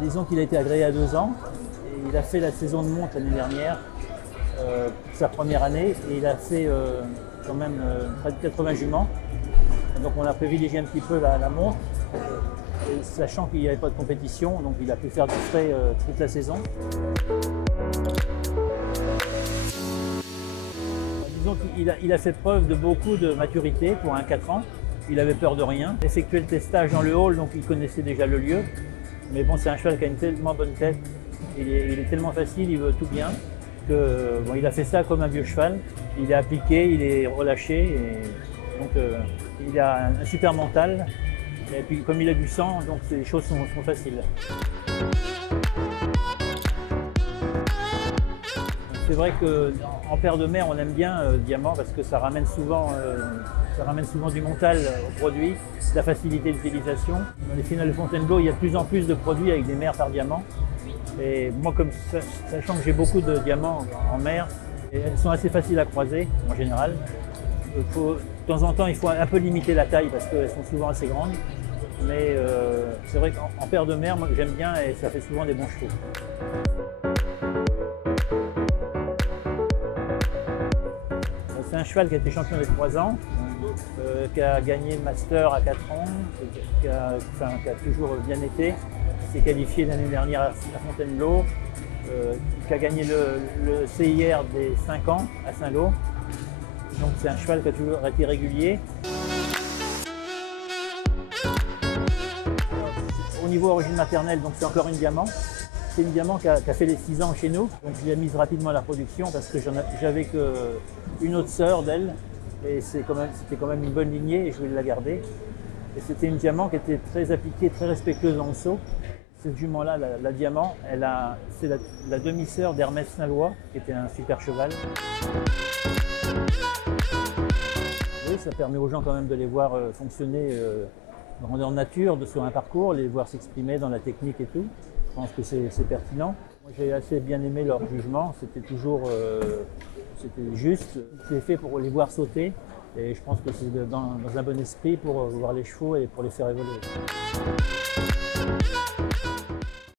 Disons qu'il a été agréé à 2 ans. Et il a fait la saison de monte l'année dernière, sa première année, et il a fait quand même près de 80 juments. Donc on a privilégié un petit peu la monte, et sachant qu'il n'y avait pas de compétition, donc il a pu faire du frais toute la saison. Disons qu'il a fait preuve de beaucoup de maturité pour un 4 ans. Il avait peur de rien. Il a effectué le testage dans le hall, donc il connaissait déjà le lieu. Mais bon, c'est un cheval qui a une tellement bonne tête, il est tellement facile, il veut tout bien, que bon, il a fait ça comme un vieux cheval. Il est appliqué, il est relâché, et donc il a un super mental. Et puis comme il a du sang, donc les choses sont faciles. C'est vrai qu'en père de mer, on aime bien Diamant parce que ça ramène souvent du mental au produit, de la facilité d'utilisation. Dans les finales de Fontainebleau, il y a de plus en plus de produits avec des mers par diamant. Et moi, sachant que j'ai beaucoup de diamants en mer, et elles sont assez faciles à croiser en général. De temps en temps, il faut un peu limiter la taille parce qu'elles sont souvent assez grandes. Mais c'est vrai qu'en père de mer, moi j'aime bien et ça fait souvent des bons chevaux. C'est un cheval qui a été champion des 3 ans, qui a gagné le Master à 4 ans, qui a toujours bien été, qui s'est qualifié l'année dernière à Fontainebleau, qui a gagné le CIR des 5 ans à Saint-Lô. Donc c'est un cheval qui a toujours été régulier. Au niveau origine maternelle, donc c'est encore une diamant. C'est une diamant qui a fait les 6 ans chez nous, donc je l'ai mise rapidement à la production parce que j'avais qu'une autre sœur d'elle et c'était quand même une bonne lignée et je voulais la garder. Et c'était une diamant qui était très appliquée, très respectueuse dans le saut. Cette jument-là, la diamant, c'est la demi-sœur d'Hermès Saint-Lois, qui était un super cheval. Oui, ça permet aux gens quand même de les voir fonctionner grandeur nature sur un parcours, les voir s'exprimer dans la technique et tout. Je pense que c'est pertinent. Moi, j'ai assez bien aimé leur jugement, c'était toujours c'était juste. C'est fait pour les voir sauter et je pense que c'est dans un bon esprit pour voir les chevaux et pour les faire évoluer.